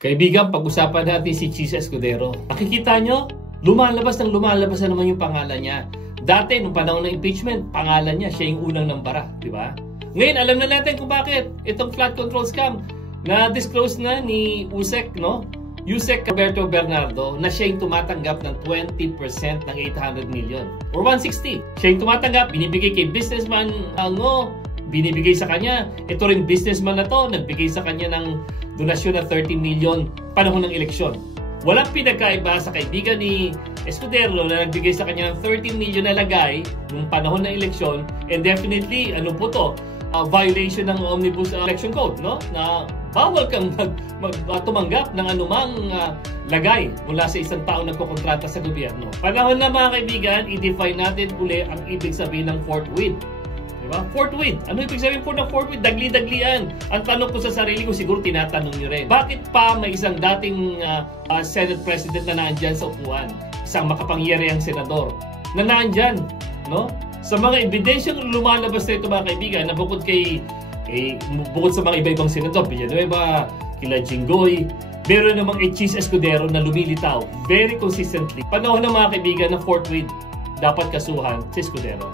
Kaibigan, pag-usapan natin si Chis Escudero. Makikita nyo, lumalabas na naman yung pangalan niya. Dati, nung panahon ng impeachment, pangalan niya, siya yung unang nambara, di ba? Ngayon, alam na natin kung bakit itong flood control scam na-disclose na ni USEC, no? USEC Roberto Bernardo na siya yung tumatanggap ng 20% ng 800 million or 160. Siya yung tumatanggap, binibigay kay businessman binibigay sa kanya. Ito rin businessman na to, nagbigay sa kanya ng donasyon na 30 million panahon ng eleksyon. Walang pinagkaiba sa kaibigan ni Escudero na nagbigay sa kanya ng 30 million na lagay nung panahon ng eleksyon, and definitely, ano po to? Violation ng Omnibus Election Code, no? Na bawal kang tumanggap ng anumang lagay mula sa isang tao nagkokontrata sa gobyerno. Panahon na mga kaibigan, i-define natin uli ang ibig sabihin ng forthwith. Diba? Forthwith. Ano ibig sabihin po ng forthwith? Dagli-daglian. Ang tanong ko sa sarili ko, siguro tinatanong nyo rin, bakit pa may isang dating Senate President na naandyan sa upuan? Isang makapangyarihang senador na naandyan, no? Sa mga ebidensyang lumalabas na ito mga kaibigan, na bukod sa mga iba-ibang senador, Villanueva, kila Jinggoy, meron namang Chis Escudero na lumilitaw very consistently. Panahon ng mga kaibigan na forthwith dapat kasuhan si Escudero.